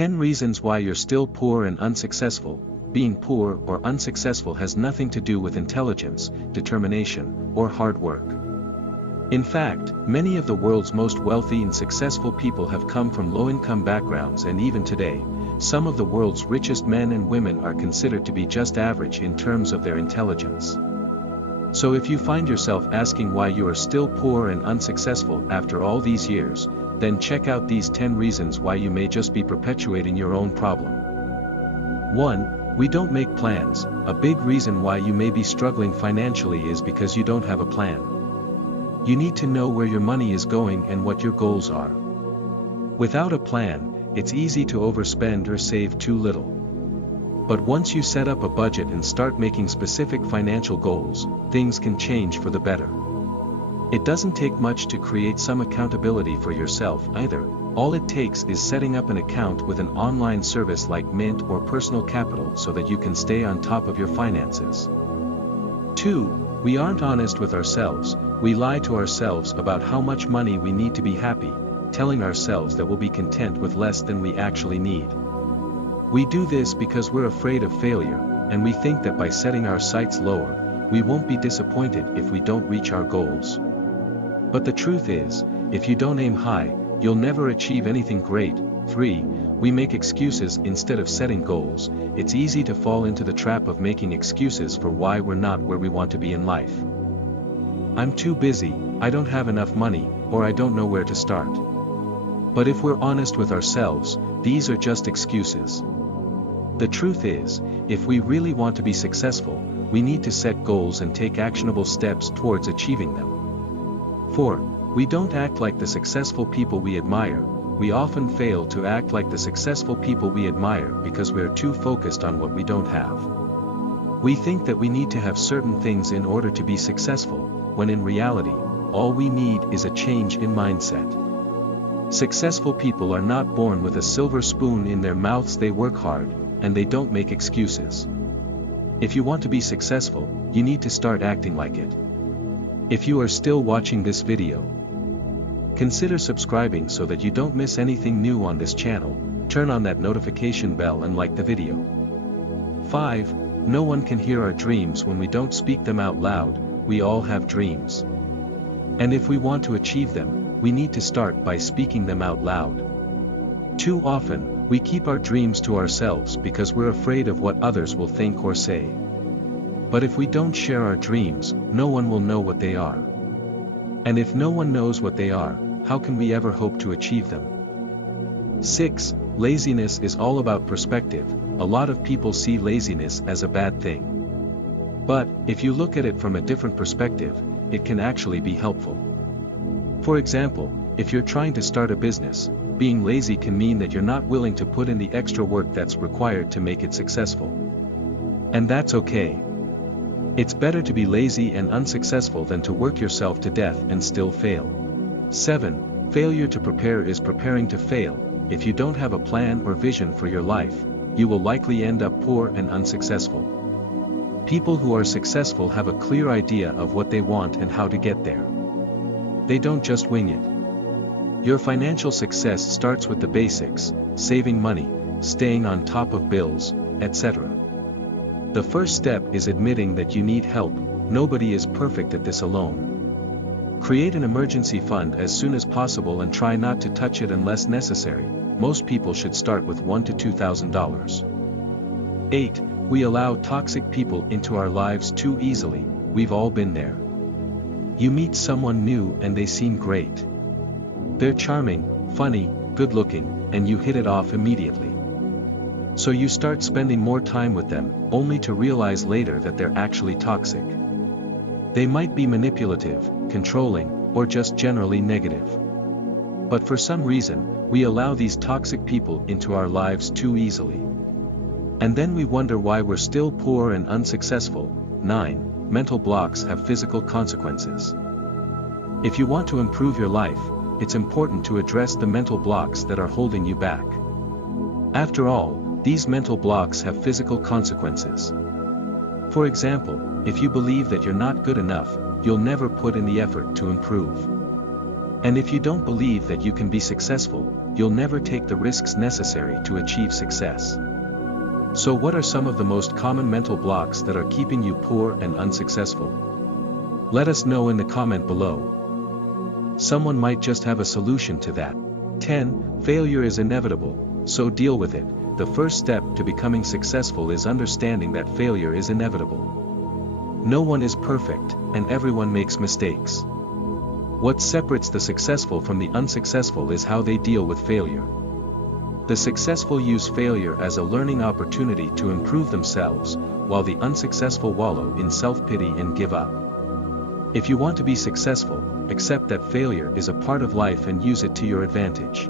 10 reasons why you're still poor and unsuccessful. Being poor or unsuccessful has nothing to do with intelligence, determination, or hard work. In fact, many of the world's most wealthy and successful people have come from low-income backgrounds, and even today, some of the world's richest men and women are considered to be just average in terms of their intelligence. So if you find yourself asking why you are still poor and unsuccessful after all these years, then check out these 10 reasons why you may just be perpetuating your own problem. 1. We don't make plans. A big reason why you may be struggling financially is because you don't have a plan. You need to know where your money is going and what your goals are. Without a plan, it's easy to overspend or save too little. But once you set up a budget and start making specific financial goals, things can change for the better. It doesn't take much to create some accountability for yourself either. All it takes is setting up an account with an online service like Mint or Personal Capital so that you can stay on top of your finances. 2. We aren't honest with ourselves. We lie to ourselves about how much money we need to be happy, telling ourselves that we'll be content with less than we actually need. We do this because we're afraid of failure, and we think that by setting our sights lower, we won't be disappointed if we don't reach our goals. But the truth is, if you don't aim high, you'll never achieve anything great. 3. We make excuses instead of setting goals. It's easy to fall into the trap of making excuses for why we're not where we want to be in life. I'm too busy, I don't have enough money, or I don't know where to start. But if we're honest with ourselves, these are just excuses. The truth is, if we really want to be successful, we need to set goals and take actionable steps towards achieving them. 4. We don't act like the successful people we admire. We often fail to act like the successful people we admire because we are too focused on what we don't have. We think that we need to have certain things in order to be successful, when in reality, all we need is a change in mindset. Successful people are not born with a silver spoon in their mouths. They work hard, and they don't make excuses. If you want to be successful, you need to start acting like it. If you are still watching this video, consider subscribing so that you don't miss anything new on this channel. Turn on that notification bell and like the video. 5. No one can hear our dreams when we don't speak them out loud. We all have dreams. And if we want to achieve them, we need to start by speaking them out loud. Too often, we keep our dreams to ourselves because we're afraid of what others will think or say. But if we don't share our dreams, no one will know what they are. And if no one knows what they are, how can we ever hope to achieve them? 6. Laziness is all about perspective. A lot of people see laziness as a bad thing. But, if you look at it from a different perspective, it can actually be helpful. For example, if you're trying to start a business, being lazy can mean that you're not willing to put in the extra work that's required to make it successful. And that's okay. It's better to be lazy and unsuccessful than to work yourself to death and still fail. 7. Failure to prepare is preparing to fail. If you don't have a plan or vision for your life, you will likely end up poor and unsuccessful. People who are successful have a clear idea of what they want and how to get there. They don't just wing it. Your financial success starts with the basics: saving money, staying on top of bills, etc. The first step is admitting that you need help. Nobody is perfect at this alone. Create an emergency fund as soon as possible and try not to touch it unless necessary. Most people should start with $1,000 to $2,000. 8. We allow toxic people into our lives too easily. We've all been there. You meet someone new and they seem great. They're charming, funny, good-looking, and you hit it off immediately. So you start spending more time with them, only to realize later that they're actually toxic. They might be manipulative, controlling, or just generally negative. But for some reason, we allow these toxic people into our lives too easily. And then we wonder why we're still poor and unsuccessful. 9. Mental blocks have physical consequences. If you want to improve your life, it's important to address the mental blocks that are holding you back. After all, these mental blocks have physical consequences. For example, if you believe that you're not good enough, you'll never put in the effort to improve. And if you don't believe that you can be successful, you'll never take the risks necessary to achieve success. So what are some of the most common mental blocks that are keeping you poor and unsuccessful? Let us know in the comment below. Someone might just have a solution to that. 10. Failure is inevitable, so deal with it. The first step to becoming successful is understanding that failure is inevitable. No one is perfect, and everyone makes mistakes. What separates the successful from the unsuccessful is how they deal with failure. The successful use failure as a learning opportunity to improve themselves, while the unsuccessful wallow in self-pity and give up. If you want to be successful, accept that failure is a part of life and use it to your advantage.